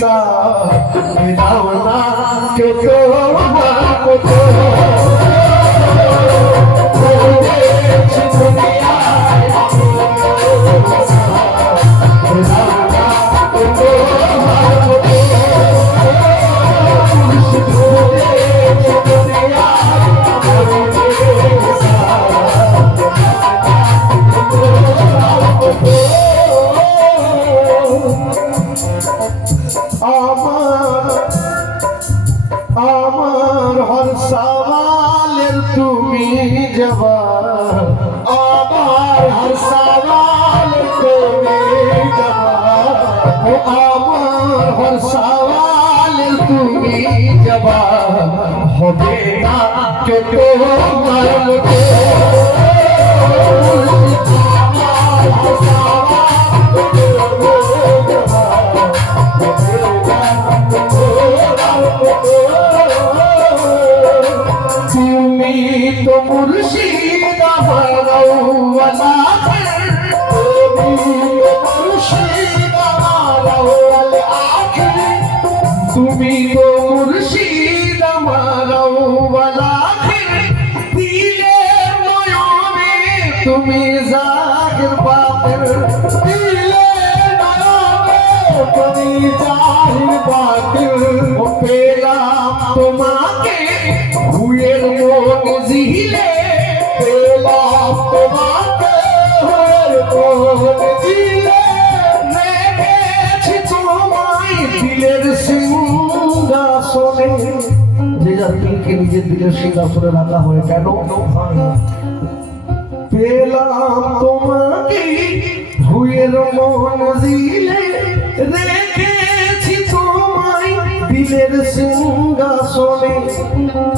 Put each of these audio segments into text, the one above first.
দাও না কে তোমার মতো করেছি দুনিয়ায় হবে না কে তুমি জাহির বাতের দিলে তুমি জাহির বাতের পেলাম তোমাকে ভুয়ের মন জিলে পেলাম তোমাকে ভুয়ের মন নিজের দিলের সিংহাসনে রাখা হয় কেন?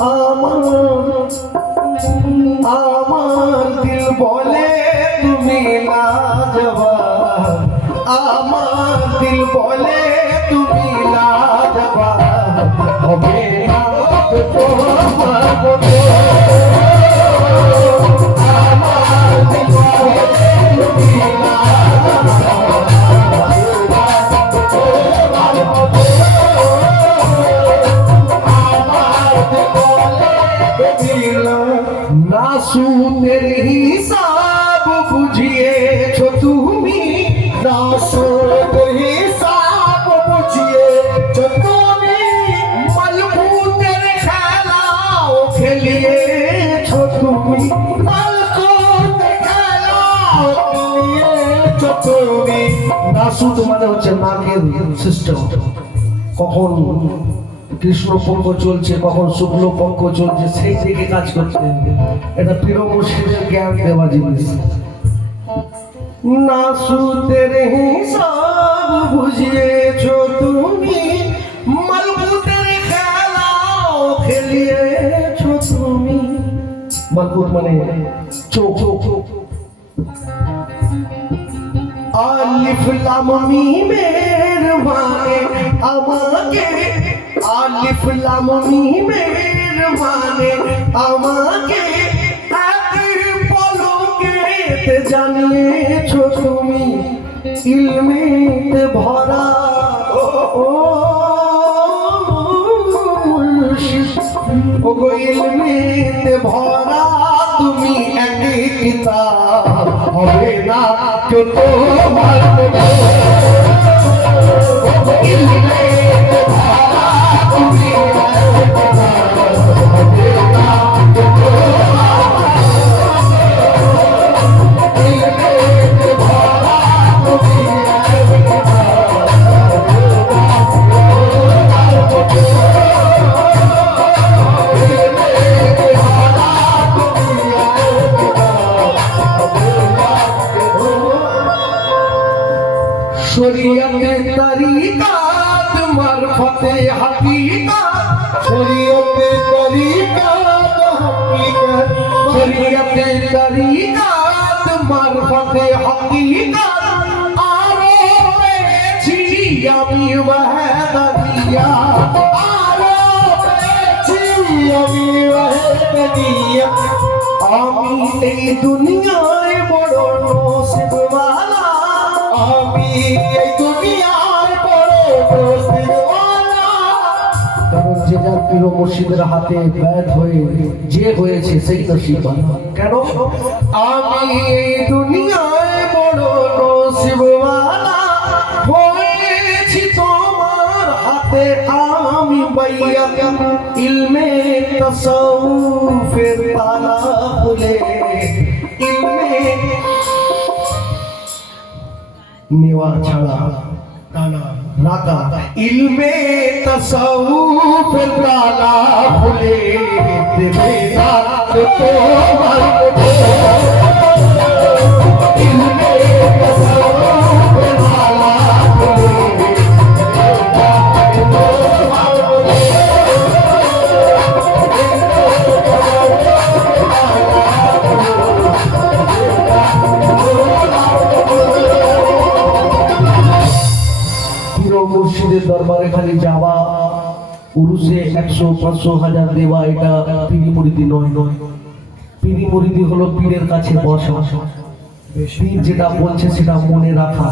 আমার আমার দিল বলে, তুমি না যাবা। আমার দিল বলে, তুমি না যাবা। হবে না তোমার মতো নাসুদ মানে হচ্ছে নাকের সিস্টেম কখন কৃষ্ণপক্ষ চলছে, কখন শুক্ল পক্ষ চলছে, সেই দিকে কাজ করছে। এটা প্রিয় মুর্শিদের জ্ঞান দেওয়া জিনিস। নাসুদের হিসাব বুঝিয়েছো তুমি। মলবুতের খেলাও খেলিয়েছো তুমি। মলবুত মানে চোখ। আলিফ লাম মিমের মানে আমাকে, আলিফ লাম মিমের মানে আমাকে। এক পলকে জানিয়েছো তুমি, ইলমেতে ভরা। ও, মুর্শিদ ও ইলমেতে ভরা। তুমি এক কিতাব হবে না কেউ তোমার এই দুনিয়ায় বড় আমি এই দুনিয়ায় বড় যে মুর্শিদের হাতে ব্যাধ হয়ে যে হয়েছে সেই নসিব কেন? আমি এই ইলমে পালা ফুলে ইলমে নেওয়া ছাড়া রাখা ইলমে তসৌফের পালা ফুলে দেবে পিড়ি মুড়িদি হলো পীরের কাছে বসা। পীর যেটা বলছে সেটা মনে রাখা।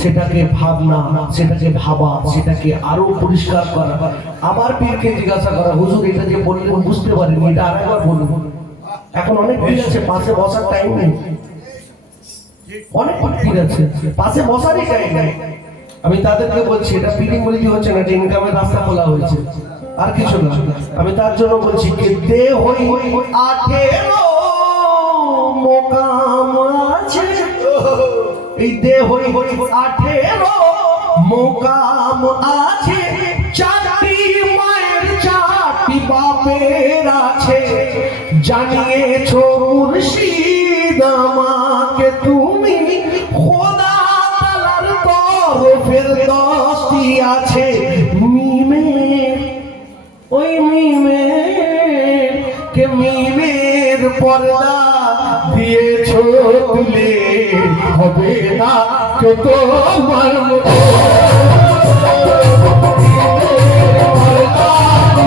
সেটাকে ভাবনা, সেটাকে ভাবা, সেটাকে আরও পরিষ্কার করা। আবার পীরকে জিজ্ঞাসা করা, হুজুর, এটা যে বললেন, বুঝতে পারিনি, এটা আরেকবার বলুন। এখন অনেক পীর আছে, পাশে বসার টাইম নেই। অনেক পীর আছে, পাশে বসারই টাইম নেই। আমি তাদেরকে বলছি, এটা পিলিং বলিতে হচ্ছে না, এটা ইনকামের রাস্তা খোলা হয়েছে। আর কিছু না। আমি তার জন্য বলছি কে দে হই আঠেরো মোকাম আছে। এই হই আঠেরো মোকাম আছে। চারটি মায়ের চারটি বাপের আছে। জানিয়েছো মুর্শিদ আমাকে পর্দা দিয়েছ তুলে হবে না তো তোমার পর্দা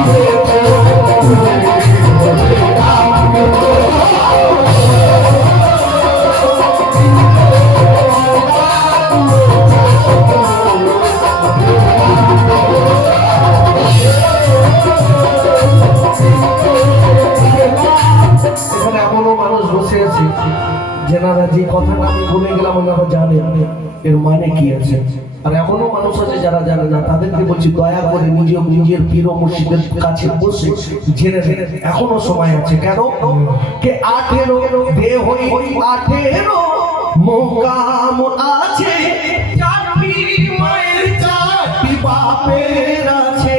দিয়েছ ওনারা জানে এর মানে কি আছে। আর এমনও মানুষ আছে যারা জানে না, তাদেরকে বলছি দয়া করে নিজে নিজের প্রিয় মুর্শিদের কাছে বসে জেনে। এখনও সময় আছে। কেন? কে আঠেরো দেহ আঠেরো মোকাম আছে বাপের আছে।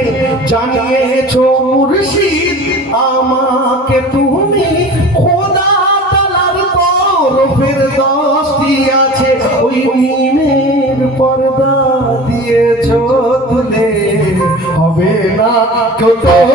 জানিয়েছো মুর্শিদ আমাকে কেউ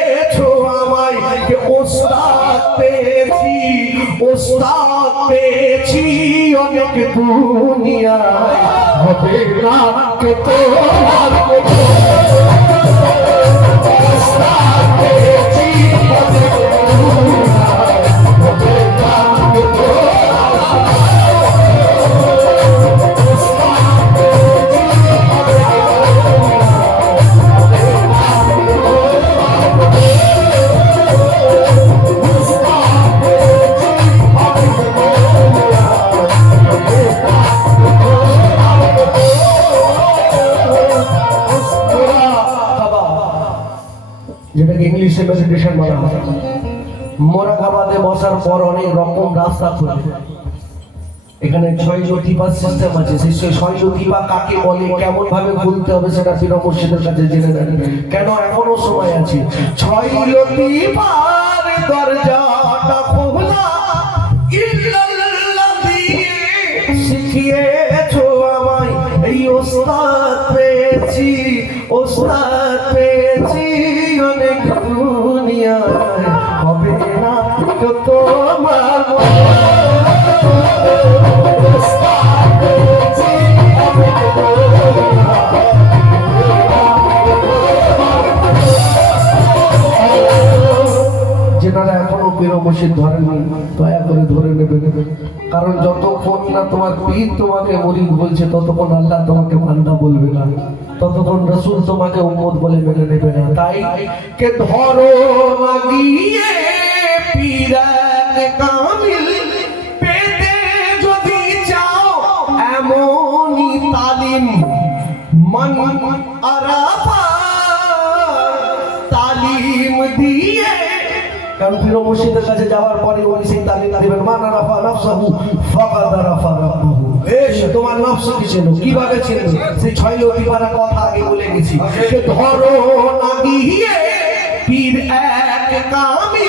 ওস্তাদ পেয়েছি অনেক দুনিয়ায় হবে না কে তোমার পর অনেক রকম রাস্তা খুলে। এখানে ছয় লতিফা সিস্টেম আছে। সেই ছয়- লতিফা কাকে বলে কেমন ভাবে খুলতে হবে সেটা পীর মুর্শিদের কাছে জেনে নেন কেন এখনও সময় আছে? ছয় জ্যোতিপার দরজাটা খোলা মসজিদ ধরেননি দয়া করে ধরে নেবে কারণ যতক্ষণ না তোমার পীর তোমাকে মরিদ বলছে, ততক্ষণ আল্লাহ তোমাকে বান্দা বলবে না। ততক্ষণ রসুল তোমাকে উম্মত বলে মেনে নেবে না। তাই কে ধরো পীরান কামিল, পেতে যদি চাও, এমনই তালিম, মন আরাফা প্রিয় মসজিদের কাছে যাওয়ার পরে উনি সেই তালিম দিবেন মান রাফা নাফসাহু ফাকাদ রাফা রাব্বুহু। বেশ। তোমার নফস কি ছিল কীভাবে ছিল? সেই ছয় লতিফার কথা আগে বলে গেছি। যে ধরো না গিয়ে পীর এক কামিল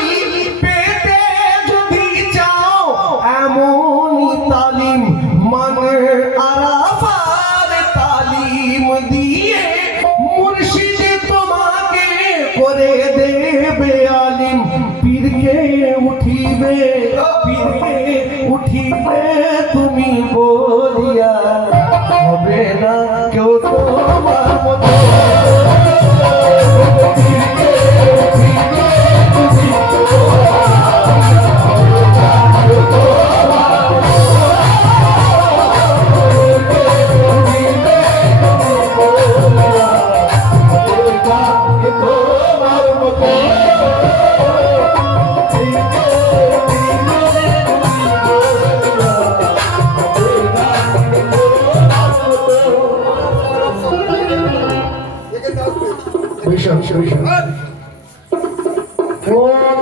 তোমার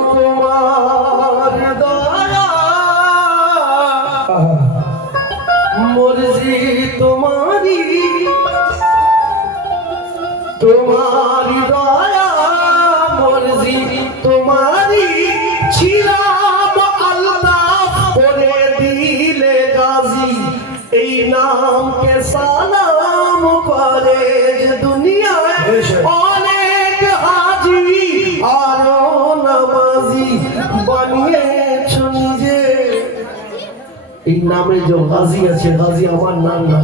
নামে যে গাজী আছে, গাজী আমার নাম না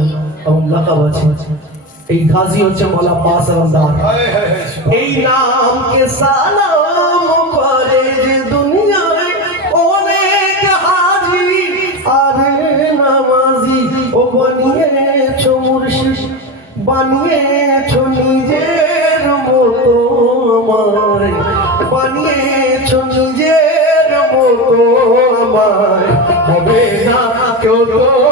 আমার লাকাব আছে। এই গাজী হচ্ছে মালা পাস রমদার এই নামকে সালাম করে যে দুনিয়ায় অনেক হাজি, আরে নামাজি ও বানিয়েছ মুর্শিদ, বানিয়েছ না কেউ